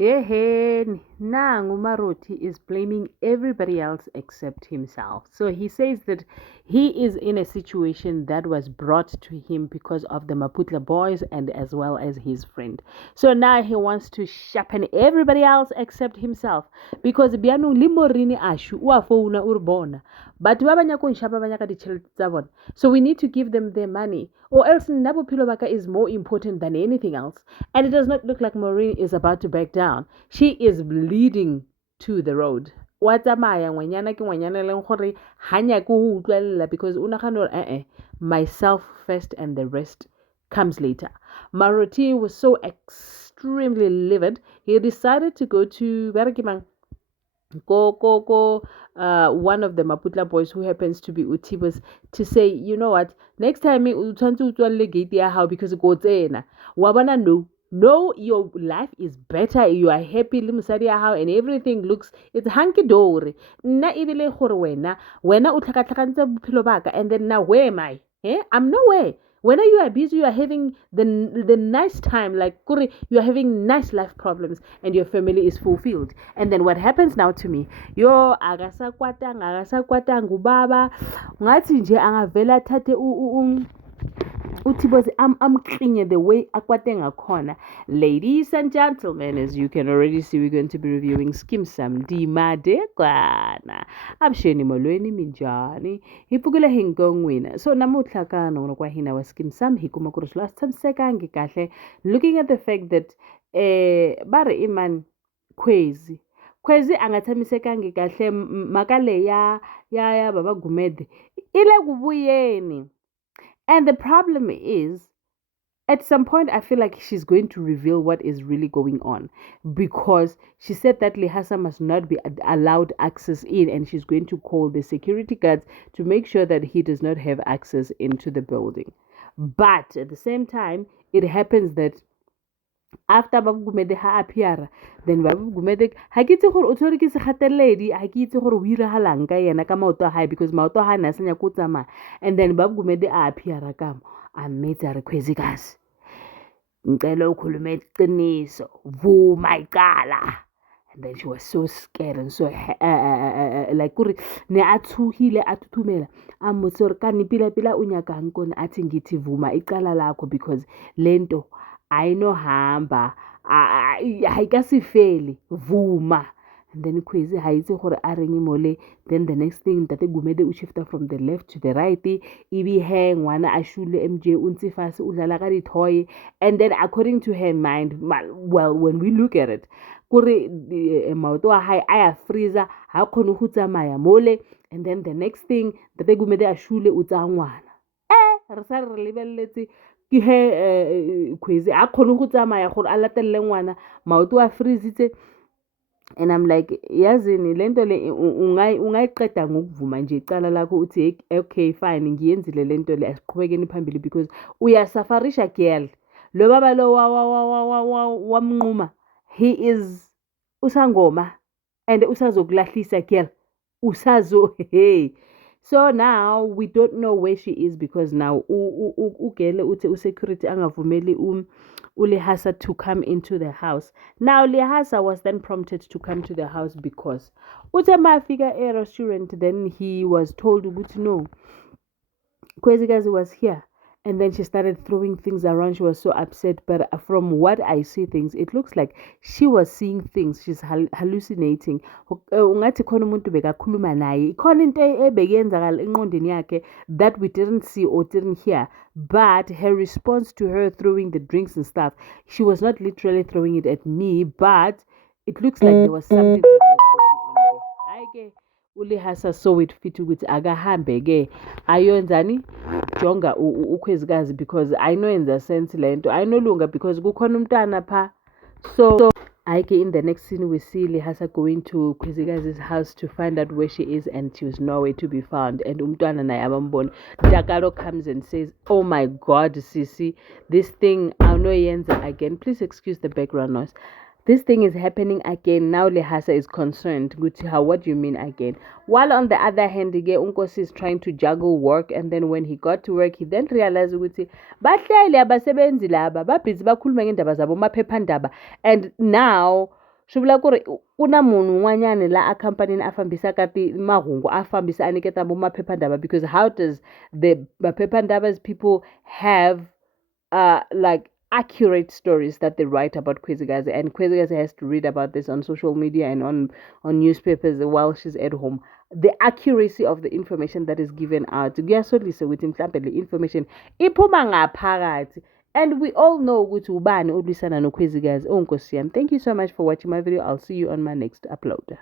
Yeheni, nangu Maruti is blaming everybody else except himself. So he says that he is in a situation that was brought to him because of the Maputla boys and as well as his friend. So now he wants to sharpen everybody else except himself because bianu limorini ashu uafona urbona. But wabanya kun shapa banya ka ditšhelete. So we need to give them their money or else Nabo Pilobaka is more important than anything else. And it does not look like Maureen is about to back down. She is leading to the road. Wa tsamaya ngwanyana ke ngwanyana e leng gore ha nyake go utlwelela because o nagana gore myself first and the rest comes later. Maruti was so extremely livid. He decided to go to Berekimang. One of the Maputla boys who happens to be Utibas to say, you know what, next time you turn to gate how because go there. Wabana no, your life is better. You are happy, limusadia how, and everything looks it's hanky dory. Na ibile horwena, wena utlakatlakanta pilobaka, and then now where am I? I'm nowhere. When you are busy, you are having the nice time, like kuri, you are having nice life problems, and your family is fulfilled. And then what happens now to me? Yo agasakwatang ubaba, ngathi nje angavela thathe Utibo's I'm cleaning the way aquatenga corner. Ladies and gentlemen, as you can already see, we're going to be reviewing Skim Sam Di Madekwana. Absheni molweni minjani. Hipugula hingongwina. So namutlaka no kwa hina wa Skim Sam hikuma kurus last time sekangi kahle. Looking at the fact that bare iman kwezi. Kwezi angathamisekangi kahle makale ya baba Gumede. Ile kubuyeni. And the problem is, at some point, I feel like she's going to reveal what is really going on because she said that Lehasa must not be allowed access in, and she's going to call the security guards to make sure that he does not have access into the building. But at the same time, it happens that after Babu Gumede ha appear, then Babu Gumede ha ke itse gore o tshwere ke segatelledi, ha ke itse gore o iragalang ka yena ka maoto a hae because maoto a hae ne a senya ko tsamaya. And then Babu Gumede a appear ka mo a mmetse a re khwezikazi ngicela ukhulume iqiniso vuma icala. And then she was so scared and so like kuri ne a tshogile a tutumela a mmotse gore ka nipila o nyakang kone athi ngithi vuma icala lakho because lento ayinohamba ayikasifeli vuma. And then Kwezi ha itse gore a reng mole. Then the next thing Tate Gumede o shifta from the left to the right ibi he ngwana a shule MJ o ntse fase o dlala ka dithoy. And then according to her mind, well, when we look at it kore maoto a hae a ya freezer ha khone go tsamaya mole. And then the next thing Tate Gumede a shule o tsaya ngwana re sa re lebelletse ke he Kwezi a khone go tsamaya gore a latelle ngwana maoto a freezitse. And I'm like, yazini lento le ungayiqeda ngokuvuma nje icala lakho uthi okay fine ngiyenzile lento le asiqhubekeni phambili because uyasafarisha girl. Lo baba lo wamnquma, he is usangoma and usazokulahlisa girl. Usazo hey. So now we don't know where she is because now ugele uthi usecurity angavumeli Lehasa to come into the house. Now Lehasa was then prompted to come to the house because Ute mafika a restaurant, then he was told no, Kwezikazi was here. And then she started throwing things around. She was so upset. But from what I see things, it looks like she was seeing things. She's hallucinating. Ungathi khona umuntu bekakhuluma naye. Khona into ebekenzakala engqondweni yakhe that we didn't see or didn't hear. But her response to her throwing the drinks and stuff, she was not literally throwing it at me, but it looks like there was something that was going on there. Ulehasa saw it fit ukuthi akahambe ke ayonzani jonga ukhwezikazi because ayinoyenza sense lento ayinolunga because kukhona umntana pha. So ayike in the next scene we see Lehasa going to Khwezikazi's house to find out where she is, and she was nowhere to be found. And umntwana naye abambona. Dakaro comes and says, oh my god sisi, this thing awunoyenza again. Please excuse the background noise. This thing is happening again. Now Lehasa is concerned. What do you mean again? While on the other hand, Unkosi is trying to juggle work, and then when he got to work, he then realized ukuthi bahleli abasebenzi laba babhizi bakhuluma ngendaba zabo maphephandaba. And now swi vula ku ri ku na munhu un'wanyani la a khampanini a fambisaka mahungu a fambisa a nyiketa vo maphephandaba because how does the maphephandabas people have like accurate stories that they write about Kwezikazi, and Kwezikazi has to read about this on social media and on newspapers while she's at home. The accuracy of the information that is given out kuyasolisa ukuthi mhlambe le information iphuma ngaphakathi. And we all know ukuthi ubani olwisana noKhwezikazi. Onkosi yami. Thank you so much for watching my video. I'll see you on my next upload.